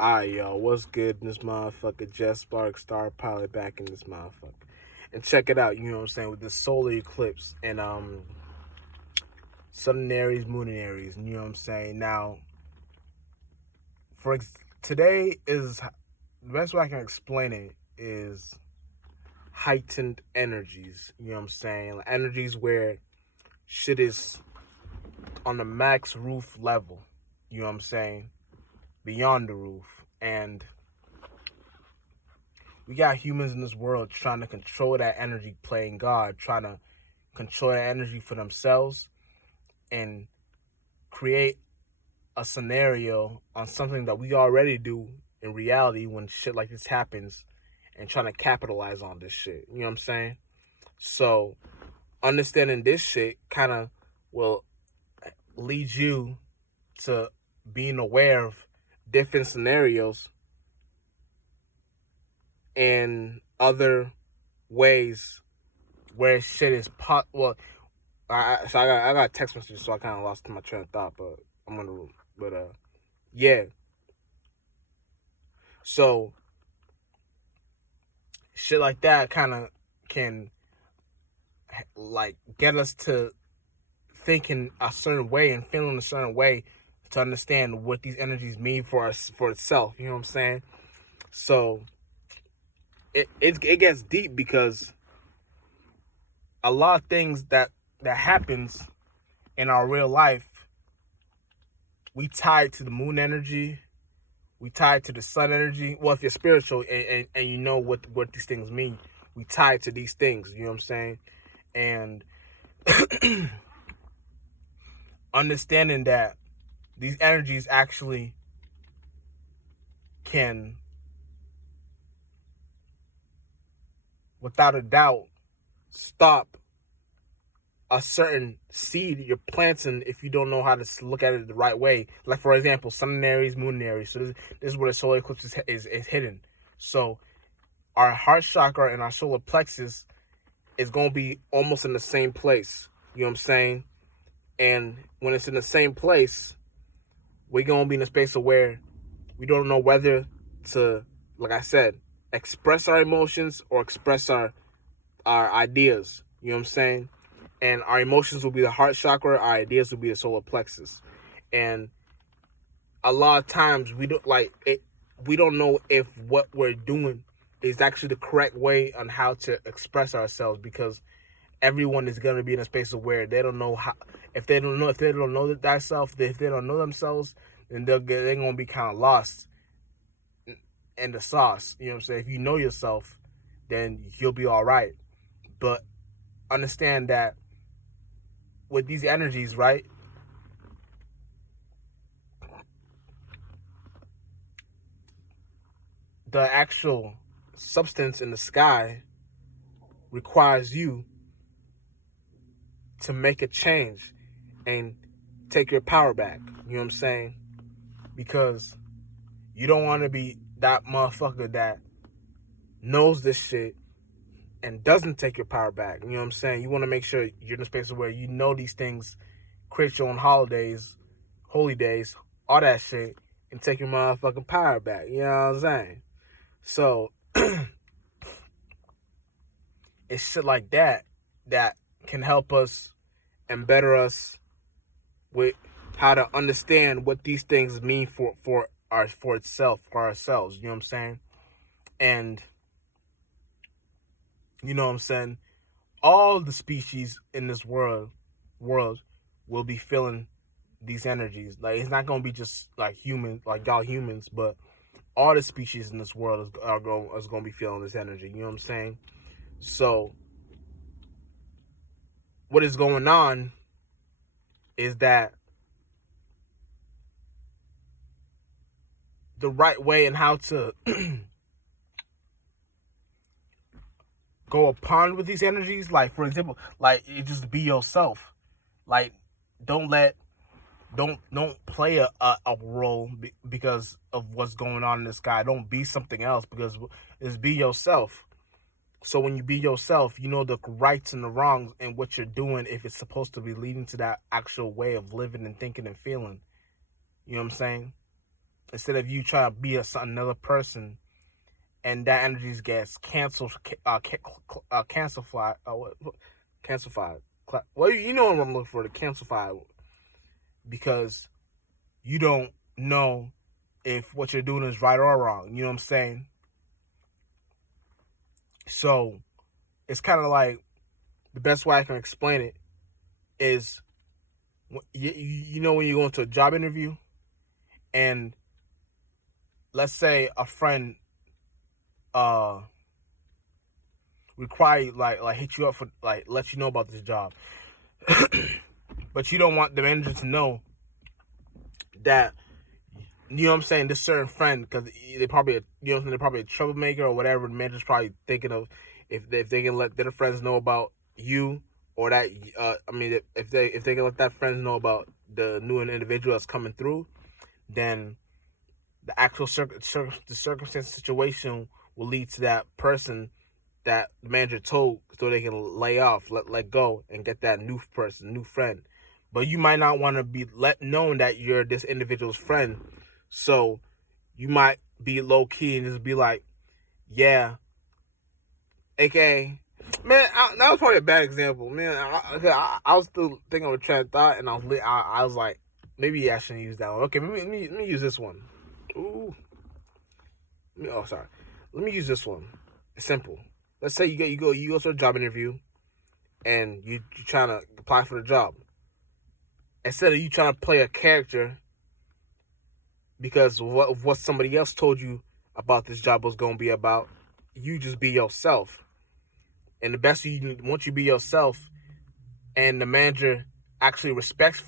Alright, y'all, what's good in this motherfucker? Jet Spark, Star Pilot back in this motherfucker. And check it out, you know what I'm saying, with this solar eclipse and Sun in Aries, Moon in Aries, you know what I'm saying? Now, today is, the best way I can explain it is heightened energies, you know what I'm saying? Like energies where shit is on the max roof level, you know what I'm saying? Beyond the roof. And we got humans in this world trying to control that energy, playing God, trying to control that energy for themselves and create a scenario on something that we already do in reality when shit like this happens, and trying to capitalize on this shit. You know what I'm saying? So understanding this shit kind of will lead you to being aware of different scenarios and other ways where shit is I got text messages, so I kind of lost my train of thought, yeah. So shit like that kind of can like get us to thinking a certain way and feeling a certain way to understand what these energies mean for us, for itself. You know what I'm saying? So it gets deep because a lot of things that happens in our real life, we tie it to the moon energy, we tie it to the sun energy. Well, if you're spiritual and you know what these things mean, we tie it to these things. You know what I'm saying? And understanding that these energies actually can, without a doubt, stop a certain seed you're planting if you don't know how to look at it the right way. Like, for example, Sun in Aries, Moon in Aries. So this is where the solar eclipse is hidden. So our heart chakra and our solar plexus is going to be almost in the same place. You know what I'm saying? And when it's in the same place, we're going to be in a space of where we don't know whether to, like I said, express our emotions or express our ideas. You know what I'm saying? And our emotions will be the heart chakra, our ideas will be the solar plexus. And a lot of times we don't know if what we're doing is actually the correct way on how to express ourselves, because everyone is going to be in a space of where they don't know how. If they don't know thyself, if they don't know themselves, then they're going to be kind of lost in the sauce. You know what I'm saying? If you know yourself, then you'll be all right. But understand that with these energies, right, the actual substance in the sky requires you to make a change and take your power back. You know what I'm saying? Because you don't want to be that motherfucker that knows this shit and doesn't take your power back. You know what I'm saying? You want to make sure you're in a space where you know these things, create your own holidays, holy days, all that shit, and take your motherfucking power back. You know what I'm saying? So it's shit like that that can help us and better us with how to understand what these things mean for ourselves. You know what I'm saying? And you know what I'm saying? All the species in this world will be feeling these energies. Like, it's not gonna be just like humans, like y'all humans, but all the species in this world is gonna be feeling this energy. You know what I'm saying? So what is going on is that the right way and how to go upon with these energies, like, for example, like, you just be yourself. Like, don't play a role because of what's going on in the sky. Don't be something else, because it's be yourself. So when you be yourself, you know the rights and the wrongs and what you're doing, if it's supposed to be leading to that actual way of living and thinking and feeling. You know what I'm saying? instead of you trying to be another person, and that energy gets canceled, cancelified. Well, you know what I'm looking for, the cancelified, because you don't know if what you're doing is right or wrong. You know what I'm saying? So it's kind of like, the best way I can explain it is, you know when you go into a job interview, and let's say a friend require like hit you up for, like, let you know about this job, but you don't want the manager to know that, you know what I'm saying, this certain friend, because they probably, you know, they're probably a troublemaker or whatever. The manager's probably thinking of, if they can let their friends know about you, or that, I mean, if they can let that friends know about the new individual that's coming through, then the actual the circumstance situation will lead to that person that the manager told, so they can lay off, let go, and get that new person, new friend. But you might not want to be let known that you're this individual's friend, so you might be low key and just be like, yeah, aka, man, that was probably a bad example, man. I was still thinking of a train of thought, and I was like, maybe I shouldn't use that one. Okay, let me use this one. Ooh, oh sorry, let me use this one. It's simple. Let's say you go to a job interview, and you're trying to apply for the job. Instead of you trying to play a character because what somebody else told you about this job was going to be about, you just be yourself. And the best once you be yourself, and the manager actually respects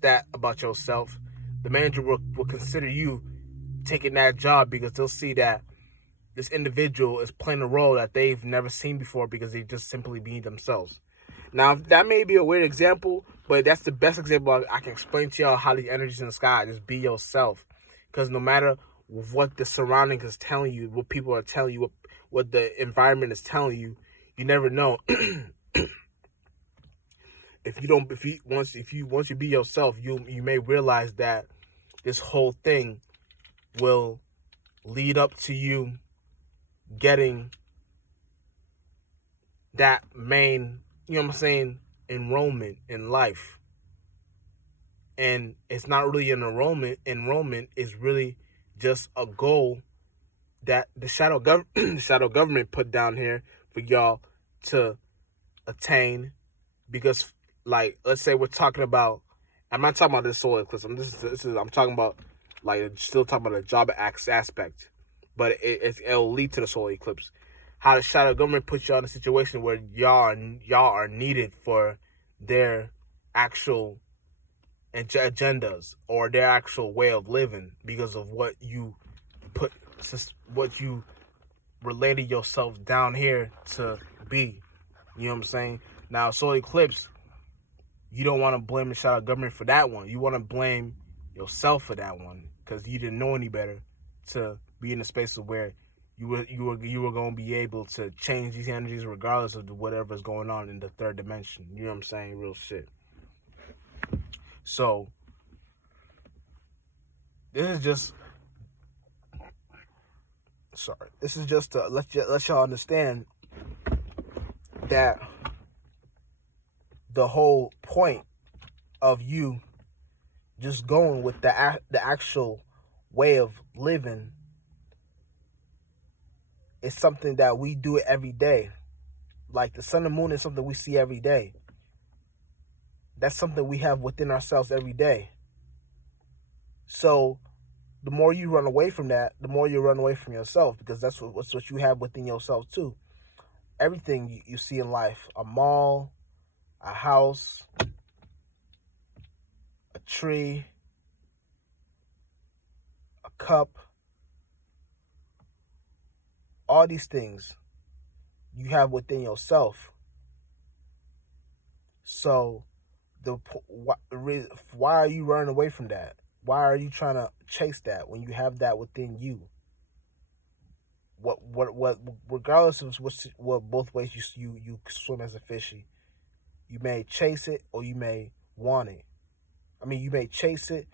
that about yourself, the manager will consider you taking that job, because they'll see that this individual is playing a role that they've never seen before, because they just simply be themselves. Now, that may be a weird example, but that's the best example I can explain to y'all how the energy's in the sky. Just be yourself. Because no matter what the surroundings is telling you, what people are telling you, what the environment is telling you, you never know. Once you be yourself, you may realize that this whole thing will lead up to you getting that main, you know what I'm saying, enrollment in life. And it's not really an enrollment is really just a goal that the shadow government put down here for y'all to attain. Because, like, let's say we're talking about, I'm not talking about this solar eclipse, I'm talking about, like, still talking about the job aspect, but it'll lead to the solar eclipse. How the shadow government puts y'all in a situation where y'all are needed for their actual agendas, or their actual way of living, because of what you related yourself down here to be. You know what I'm saying? Now, solar eclipse, you don't want to blame the shadow government for that one. You want to blame yourself for that one, because you didn't know any better to be in a space of where you were going to be able to change these energies regardless of whatever's going on in the third dimension. You know what I'm saying? Real shit. So this is just to let y'all understand that the whole point of you just going with the actual way of living is something that we do it every day. Like the sun and moon is something we see every day. That's something we have within ourselves every day. So the more you run away from that, the more you run away from yourself, because that's what you have within yourself too. Everything you see in life, a mall, a house, a tree, a cup, all these things you have within yourself. So why are you running away from that? Why are you trying to chase that when you have that within you? What regardless of what both ways you swim as a fishy, you may chase it or you may want it. I mean, you may chase it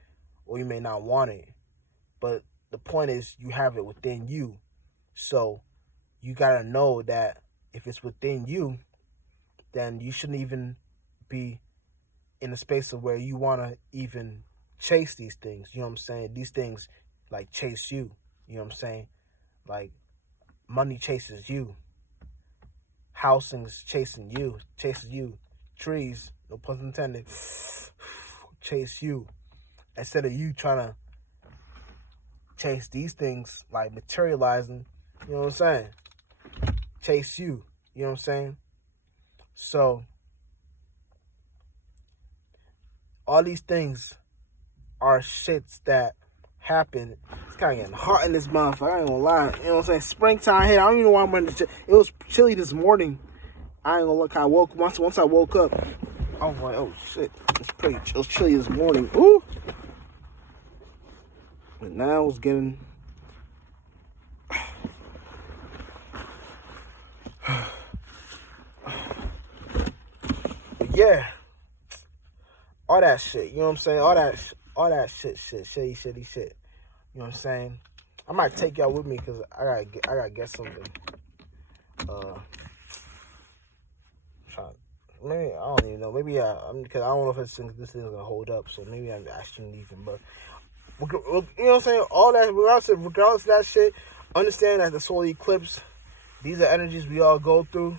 or you may not want it. But the point is, you have it within you. So you gotta know that if it's within you, then you shouldn't even be in a space of where you wanna even chase these things. You know what I'm saying? These things like chase you. You know what I'm saying? Like money chases you. Housing's chasing you, chases you. Trees, no pun intended, chase you. Instead of you trying to chase these things, like materializing, you know what I'm saying? Chase you, you know what I'm saying? So, all these things are shits that happen. It's kind of getting hot in this month. I ain't gonna lie. You know what I'm saying? Springtime here. I don't even know why I'm wearing this shit. It was chilly this morning. I ain't gonna look. I woke once I woke up. I was like, oh shit, it was chilly this morning. Ooh. But now it's getting. But yeah, all that shit. You know what I'm saying? All that shit. Shitty shit. You know what I'm saying? I might take y'all with me because I gotta get something. Maybe I don't even know. Maybe because I don't know if this thing's gonna hold up. So maybe I shouldn't even. But you know what I'm saying? All that regardless of that shit, understand that the solar eclipse, these are energies we all go through.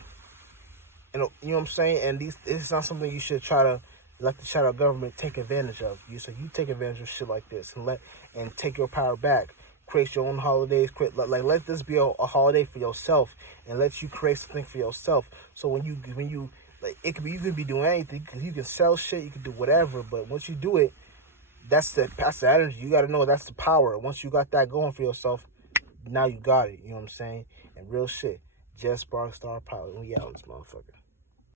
And you know what I'm saying? And this is not something you should try to let the shadow government take advantage of. So you take advantage of shit like this and take your power back. Create your own holidays. Let this be a holiday for yourself and let you create something for yourself. So when you like it could be, you could be doing anything because you can sell shit, you can do whatever. But once you do it, that's the energy. You got to know that's the power. Once you got that going for yourself, now you got it. You know what I'm saying? And real shit. Just Spark Star Power. We out on this motherfucker.